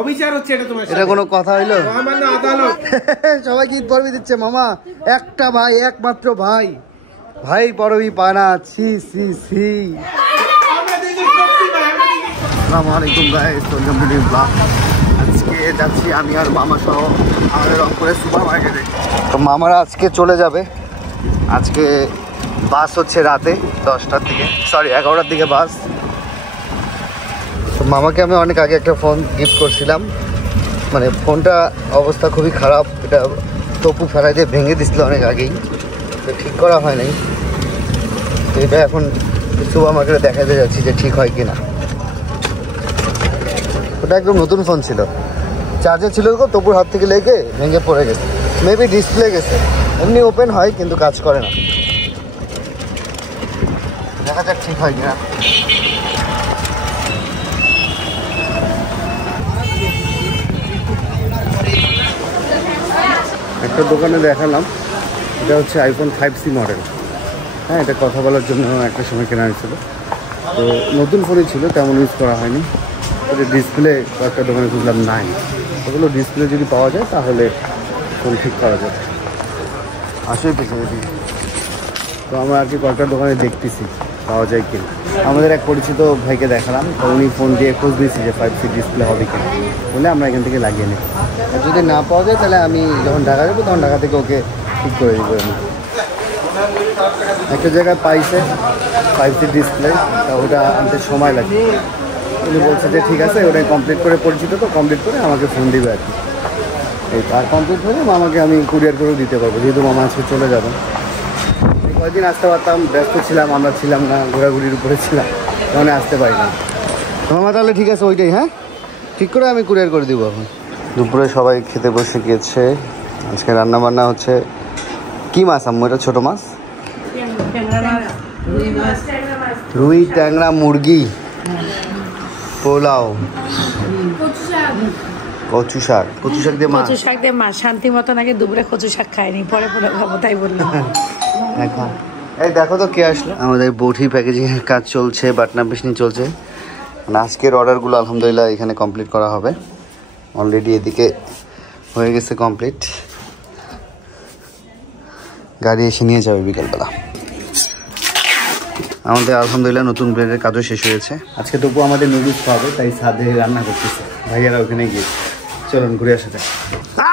অবিচার হচ্ছে এটা তোমার সাথে। এটা কোনো কথা হইলো? মহামান্য আদালত সবাইকে ঈদ পরবি দিচ্ছে মামা, একটা ভাই, একমাত্র ভাই, ভাই পরবি পানা। ছি ছি ছি। আসসালামু আলাইকুম guys, welcome to new blog. আজকে যাচ্ছি আমি আর মামা সহ আমাদের রংপুরের সুপার মার্কেটে। তো মামারা আজকে চলে যাবে। আজকে বাস হচ্ছে রাতে 10টার দিকে, সরি 11টার দিকে বাস। তো মামাকে আমি অনেক আগে একটা ফোন গিফট করছিলাম, মানে ফোনটা অবস্থা খুবই খারাপ, এটা তপু ফেলাই দিয়ে ভেঙে দিছিল অনেক আগেই, তো ঠিক করা হয় নাই। তো এটা এখন সুপার মার্কেটে দেখাতে যাচ্ছি যে ঠিক হয় কিনা। ওটা একদম নতুন ফোন ছিল, চার্জার ছিল তো তপুর হাত থেকে লেগে ভেঙে পড়ে গেছে, মেবি ডিসপ্লে গেছে, এমনি ওপেন হয় কিন্তু কাজ করে না। দেখা যাক ঠিক হয় কিনা। একটা দোকানে দেখালাম, এটা হচ্ছে আইফোন 5C মডেল। হ্যাঁ, এটা কথা বলার জন্য একটা সময় কেনা হয়েছিল, তো নতুন ফোনই ছিল, তেমন ইউজ করা হয়নি। ওটা ডিসপ্লে কয়েকটা দোকানে খুঁজলাম নাই, ওগুলো ডিসপ্লে যদি পাওয়া যায় তাহলে ফোন ঠিক করা যাবে। আসলে তো আমরা আর কি কয়েকটা দোকানে দেখতেছি পাওয়া যায় কিনা। আমাদের এক পরিচিত ভাইকে দেখালাম, তো উনি ফোন দিয়ে খোঁজ দিয়েছি যে 5C ডিসপ্লে হবে কিনা, বলে আমরা এখান থেকে লাগিয়ে নিই। আর যদি না পাওয়া যায় তাহলে আমি যখন ঢাকা যাবো তখন ঢাকা থেকে ওকে ঠিক করে দিব। আমি একটা জায়গায় পাইছে 5C ডিসপ্লে, তা ওটা আনতে সময় লাগবে। উনি বলছে যে ঠিক আছে, ওটাই কমপ্লিট করে, পরিচিত তো, কমপ্লিট করে আমাকে ফোন দিবে আর কি। এই আর কমপ্লিট হলে মামাকে আমি কুরিয়ার করেও দিতে পারবো, যেহেতু মামা আজকে চলে যাবে। কয়েকদিন আসতে পারতাম, ব্যস্ত ছিলাম, আমরা ছিলাম না, ঘোরাঘুরির উপরে ছিলাম, তখন আসতে পারি না। মামা তাহলে ঠিক আছে ওইটাই, হ্যাঁ ঠিক করে আমি কুরিয়ার করে দিব। এখন দুপুরে সবাই খেতে বসে গিয়েছে। আজকে রান্নাবান্না হচ্ছে কি মাছ আম্মু? এটা ছোটো মাছ, রুই, ট্যাংরা, মুরগি, পোলাও, কচু শাক। কচু শাক দিয়ে মাছ, কচু শাক দিয়ে মাছ। শান্তি মতন আগে দুপুরে কচু শাক খায়নি, পরে পরে খাবো তাই বললাম। এই দেখো তো কে আসলো। আমাদের বটি প্যাকেজিং এর কাজ চলছে, বাটনা পিসনি চলছে। আজকের অর্ডারগুলো আলহামদুলিল্লাহ এখানে কমপ্লিট করা হবে। অলরেডি এদিকে হয়ে গেছে কমপ্লিট, গাড়ি এসে নিয়ে যাবে বিকালবেলা। আমাদের আলহামদুলিল্লাহ নতুন ব্র্যান্ডের কাজও শেষ হয়েছে। আজকে তবু আমাদের নুডলস খাবে, তাই ছাদে রান্না করতেছে ভাইয়ারা, ওখানে গিয়ে চলুন ঘুরে আসা যায়।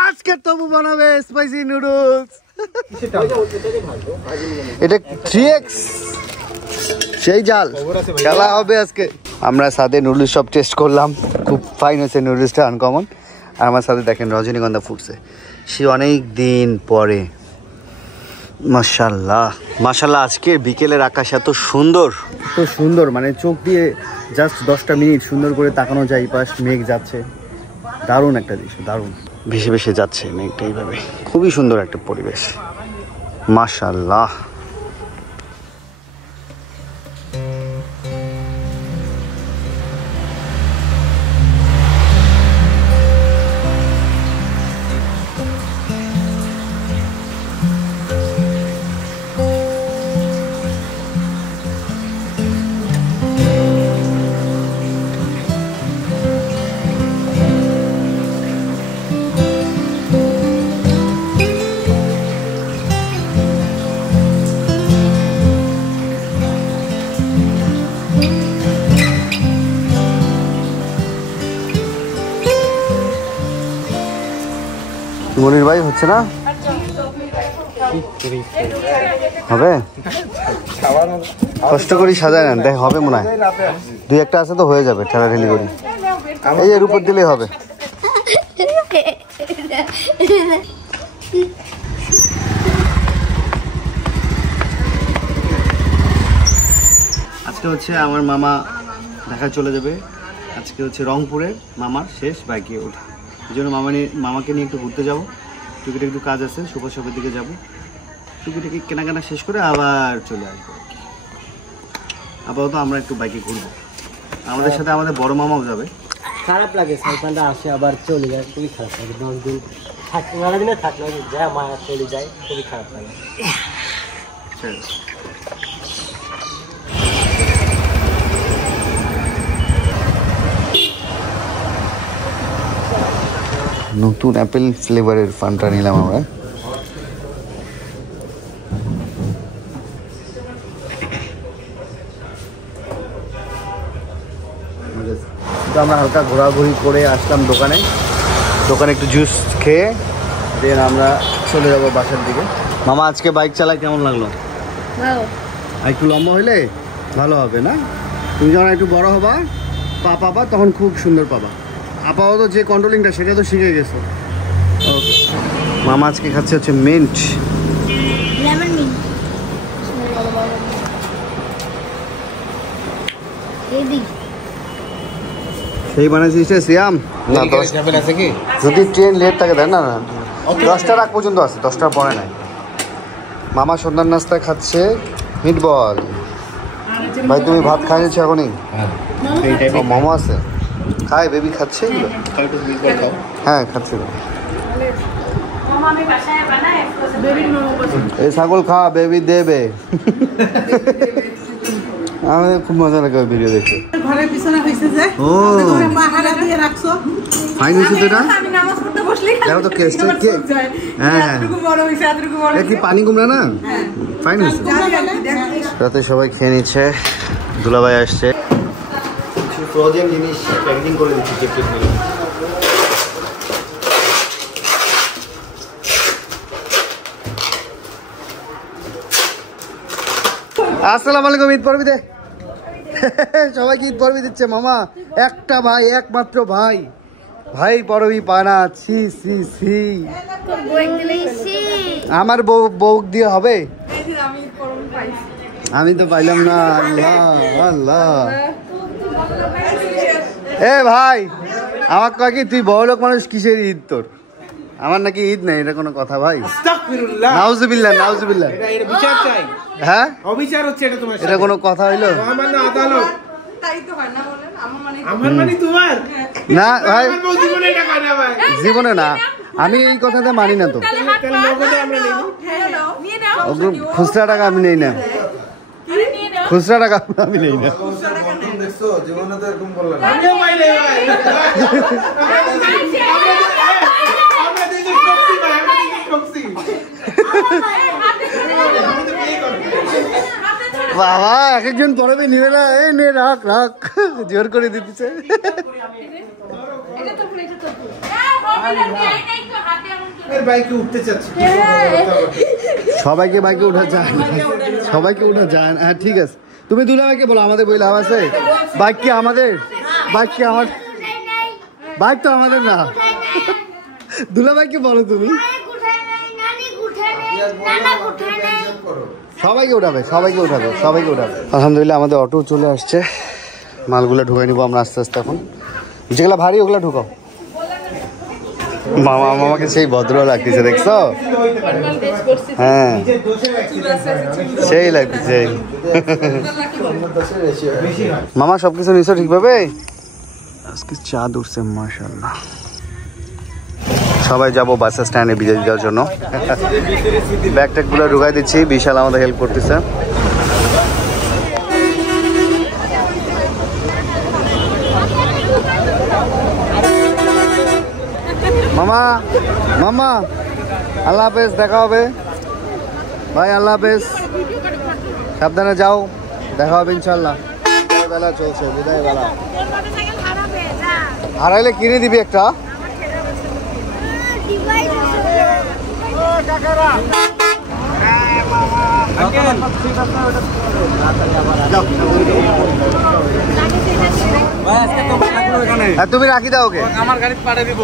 আজকে তবু বানাবে স্পাইসি নুডলস। এটা 3x সেই জাল খেলা হবে আজকে। আমরা সাথে নুডলস সব টেস্ট করলাম, খুব ফাইন হয়েছে নুডলসটা, আনকমন। আর আমার সাথে দেখেন রজনীগন্ধা ফুটছে, সে অনেক দিন পরে। মাশাআল্লাহ মাশাআল্লাহ, আজকের বিকেলের আকাশ এত সুন্দর, এত সুন্দর, মানে চোখ দিয়ে জাস্ট 10টা মিনিট সুন্দর করে তাকানো যায়। পাশ মেঘ যাচ্ছে, দারুণ একটা দৃশ্য, দারুণ ভেসে ভেসে যাচ্ছে মেঘটা এইভাবে, খুবই সুন্দর একটা পরিবেশ। মাশাআল্লাহ। মনির ভাই হচ্ছে না, হবে কষ্ট করি সাজায় নেন, দেখ হবে মনে হয়। 2-1টা আছে তো হয়ে যাবে, ঠেলাঠেলি করি, এই এর উপর দিলেই হবে। আজকে হচ্ছে আমার মামা ঢাকা চলে যাবে, আজকে হচ্ছে রংপুরের মামার শেষ বাইকে ওঠা, এই জন্য মামাকে নিয়ে একটু ঘুরতে যাবো। টুকিটাকি একটু কাজ আছে, সুপার শপের দিকে যাবো, টুকিটাকি কেনাকাটা শেষ করে আবার চলে আসবো। আপাতত আমরা একটু বাইকে ঘুরবো, আমাদের সাথে আমাদের বড় মামাও যাবে। খারাপ লাগে সাইকেলটা আসে আবার চলে যায়, খুবই খারাপ লাগে। 10 দিন থাকতে, মেলা দিনে থাকলে যায়, মায়া চলে যায়, খুবই খারাপ লাগে। নতুন অ্যাপেল ফ্লেভারের ফানটা নিলাম আমরা। তো আমরা হালকা ঘোরাঘুরি করে আসলাম দোকানে একটু জুস খেয়ে দেন আমরা চলে যাবো বাসার দিকে। মামা আজকে বাইক চালায় কেমন লাগলো? আর একটু লম্বা হইলে ভালো হবে না? তুমি যখন একটু বড় হবা পাবা তখন খুব সুন্দর পাবা। আপাতত যে কন্ট্রোলিংটা সেটা তো শিখে গেছো। ওকে, মামা আজকে খাচ্ছে হচ্ছে মিন্ট, লেমন মিন্ট। বেবি সেই বানাইছিস সিয়াম না? আছে কি? যদি ট্রেন লেট থাকে দেয় না, 10টার আগ পর্যন্ত আছে, 10টার পরে নাই। মামা সন্ধ্যার নাস্তায় খাচ্ছে মিট বল। ভাই তুমি ভাত খাইয়েছো এখনই? মামা আছে খায়, বেবি খাচ্ছে এগুলো? হ্যাঁ খাচ্ছে। এই ছাগল খা, বেবি দেবে। আমাদের খুব মজা লাগে ভিডিও দেখতে। ঘরের পিছনে হইছে যে ও ঘরে পাহারা দিয়ে রাখছো। ফাইন হয়েছে তো এটা? আমি নামাজ পড়তে বসলেই দেখো তো কেসটা কে? হ্যাঁ এতটুকু বড় হইছে, এতটুকু বড় এটা কি পানি কুমড়া না? ফাইন হয়েছে। রাতে সবাই খেয়ে নিচ্ছে, দুলাভাই আসছে। কিছু ফ্রোজেন জিনিস প্যাকেজিং করে দিচ্ছি চিপস মিলে। আসসালামু আলাইকুম, ঈদ পরবি দে। সবাইকে ঈদ পরবি দিচ্ছে মামা। একটা ভাই, একমাত্র ভাই, ভাই পরবি পানা। ছি ছি ছি, আমার বউ দিয়ে হবে? আমি তো পাইলাম না। আল্লাহ আল্লাহ। এ ভাই আমার কয় কি তুই বড় লোক মানুষ, কিসের ঈদ তোর? আমার নাকি ঈদ নেই, এটা কোনো কথা ভাই? আস্তাগফিরুল্লাহ, নাউজুবিল্লাহ নাউজুবিল্লাহ। এটা বিচার চাই। হ্যাঁ অবিচার হচ্ছে এটা তোমার সাথে। এটা কোনো কথা হইলো? মহামান্য আদালত। তাই তো হয় না বলেন? আমার মানে তোমার না ভাই, আমার বউ জীবনে এটা খায় না ভাই। জীবনে না, আমি এই কথাতে মানি না তো। তাহলে নগদে আমরা নেব। ওগুলো খুচরা টাকা আমি নেই না, খুচরা টাকা আমি নেই না। আমিও পাই নাই ভাই। আমরা দুজন টক্সি ভাই, আমরা দুজন টক্সি। বাবা এক একজন পরবে নিবে না। এই নে রাখ রাখ, জোর করে দিতেছে। এর বাইকে উঠতে চাচ্ছি। সবাইকে বাইকে উঠা যায় না, সবাইকে উঠা যায় না। হ্যাঁ ঠিক আছে, তুমি দুলাভাইকে বলো, আমাদের বই লাভ আছে? বাইক কি আমাদের? বাইক কি আমার? বাইক তো আমাদের না। দুলাভাইকে বলো তুমি। সবাইকে উঠাবে, সবাইকে উঠাবে, সবাইকে উঠাবে। আলহামদুলিল্লাহ আমাদের অটো চলে আসছে, মালগুলো ঢুকাই নিবো আমরা আস্তে আস্তে। এখন যেগুলো ভারী ওগুলো ঢুকাও। মামাকে সেই ভদ্র লাগতেছে, দেখছো? হ্যাঁ সেই লাগতেছে। মামা সবকিছু নিছো ঠিকভাবে? আজকে চাঁদ উঠছে মাশাআল্লাহ। সবাই যাবো বাস স্ট্যান্ডে বিদায় দেওয়ার জন্য। ব্যাগ ট্যাগগুলো ঢুকাই দিচ্ছি, বিশাল আমাদের হেল্প করতেছে। মামা মামা আল্লাহ হাফেজ, দেখা হবে ভাই, আল্লাহ হাফেজ, সাবধানে যাও, দেখা হবে ইনশাল্লাহ। বিদায় বেলা চলছে, বিদায় বেলা। হারাইলে কিনে দিবি একটা। তুমি রাখি দাও ওকে, আমার গাড়িতে পাঠিয়ে দিব।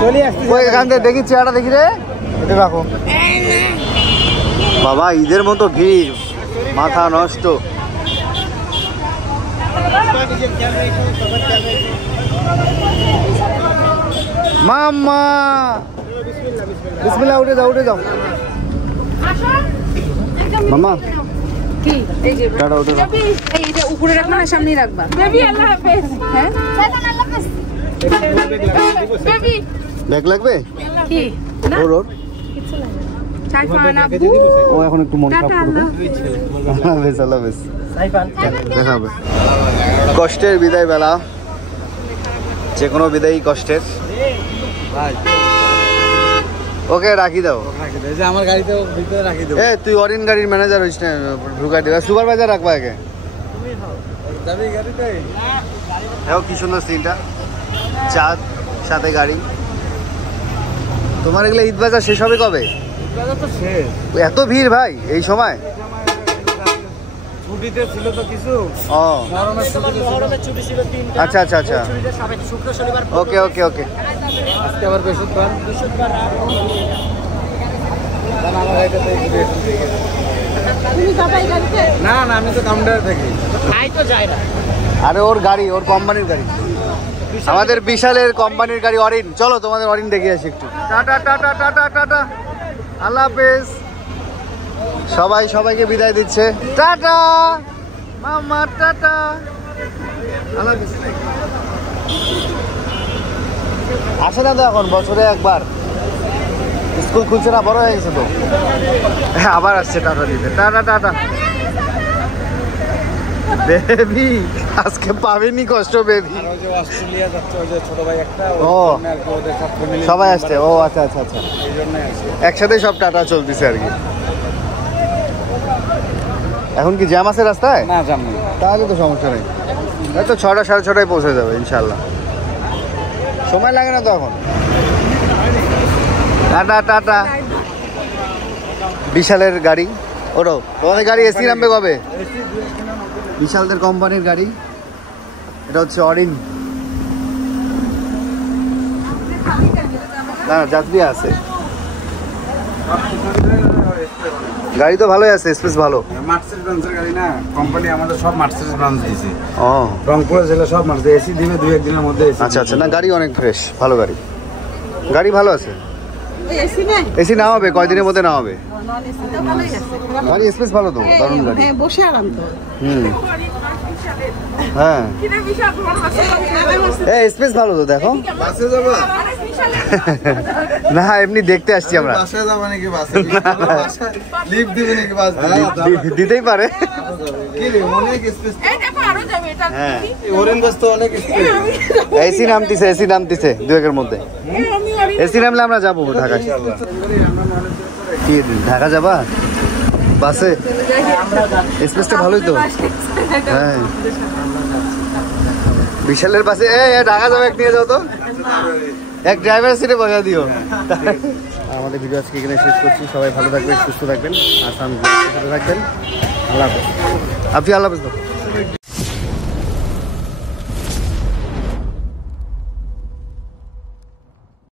চলে আসছে ওই এখান থেকে দেখি চেয়ারটা দেখি রে, এটা রাখো। বাবা ঈদের মতো ভিড়, মাথা নষ্ট। মাম্মা বিসমিল্লাহ, উঠে যাও উঠে যাও। মামা কি এই যে টাটা, উঠে যাও। এই এটা উপরে রাখবা না সামনেই রাখবা? বেবি আল্লাহ হাফেজ। হ্যাঁ বেবি ব্যাগ লাগবে কি না ওর ওর? চাই পানা ও এখন একটু মন খারাপ করবে। আল্লাহ হাফেজ, আল্লাহ হাফেজ, দেখা হবে। কষ্টের বিদায় বেলা, যে কোনো বিদায়ী কষ্টের। ওকে রাখি দাও। আমার গাড়িতে ভিতরে রাখি দেবো। এ তুই অরিন গাড়ির ম্যানেজার হইস না, ঢুকাই দেবে। সুপারভাইজার রাখবা আগে। যাবি গাড়িতে? দেখো কি সুন্দর সিনটা, চাঁদ সাথে গাড়ি। তোমার এগুলো ঈদ বাজার শেষ হবে কবে? তো শেষ। এত ভিড় ভাই এই সময়? ছুটিতে ছিল তো কিছু। ও মহরমের ছুটি ছিল 3টা। আচ্ছা আচ্ছা আচ্ছা, ছুটিতে সবাই শুক্র শনিবার। ওকে ওকে ওকে। আজকে আবার বৃহস্পতিবার। আমার গাড়িটাতে তুমি যাবে এই গাড়িতে? না না, আমি তো কাউন্টারে থাকি। আই তো যাই না। আরে ওর গাড়ি, ওর কোম্পানির গাড়ি, আমাদের বিশালের কোম্পানির গাড়ি অরিন। চলো তোমাদের অরিন দেখে আসি একটু। টাটা টাটা টাটা টাটা, আল্লাহ হাফেজ। সবাই সবাইকে বিদায় দিচ্ছে। টাটা মামা, টাটা, আল্লাহ হাফেজ। আসে না তো এখন, বছরে একবার। স্কুল খুলছে না, বড় হয়ে গেছে তো। হ্যাঁ আবার আসছে টাটা দিতে। টাটা টাটা বেবি, আজকে পাবেনি কষ্ট বেবি। আর ওই যে অস্ট্রেলিয়া যাচ্ছে, ওই যে ছোট ভাই একটা, ও আর কি ওদের সব ফ্যামিলি সবাই আসছে। ও আচ্ছা আচ্ছা আচ্ছা, এই জন্যই আসে। একসাথে সব টাটা চলতেছে আর কি। এখন কি জ্যাম আছে রাস্তায়? না জানি। তাহলে তো সমস্যা নেই, এই তো 6টা সাড়ে 6টায় পৌঁছে যাবে ইনশাল্লাহ, সময় লাগে না তো এখন। Tata tata. বিশালের গাড়ি, ওরও তোমাদের গাড়ি এসি নামবে কবে? বিশালদের কোম্পানির গাড়ি, এটা হচ্ছে অরিন। না যাত্রী আছে, গাড়ি তো ভালোই আছে, স্পেস ভালো। মার্সিডিজ ব্রাঞ্চের গাড়ি না, কোম্পানি আমাদের সব মার্সিডিজ ব্রাঞ্চ দিয়েছে। ও রংপুরে জেলা সব মার্সিডিজ, এসি দিবে 2-1 দিনের মধ্যে। আচ্ছা আচ্ছা, না গাড়ি অনেক ফ্রেশ, ভালো গাড়ি, গাড়ি ভালো আছে। এসি নাই? এসি না হবে, কয়দিনের মধ্যে না হবে। নন এসি তো ভালোই আছে। গাড়ি স্পেস ভালো তো, দারুণ গাড়ি। হ্যাঁ, বসে আরাম তো। হুম হ্যাঁ, কিনা বিশাল তোমার কাছে এই স্পেস ভালো তো, দেখো। বাসে যাবা? না এমনি দেখতে আসছি আমরা। বাসে যাবা নাকি? বাসে লিফট দিবে নাকি? বাস দিতেই পারে। কি রে, অনেক স্পেস। এই দেখো আরো যাবে এটা। হ্যাঁ ওরেন বাস তো অনেক স্পেস। এসি নামতিছে, এসি নামতিছে 2-1 মধ্যে। এসি নামলে আমরা যাবো ঢাকা। কি ঢাকা যাবা বাসে? স্পেসটা ভালোই তো। হ্যাঁ বিশালের বাসে ঢাকা যাবে, এক নিয়ে যাও তো, এক ড্রাইভার সিটে বসা দিও। আমাদের ভিডিও আজকে এখানে শেষ করছি। সবাই ভালো থাকবেন, সুস্থ থাকবেন, আসাম থাকবেন। আল্লাহ হাফেজ। আপনি আল্লাহ হাফেজ।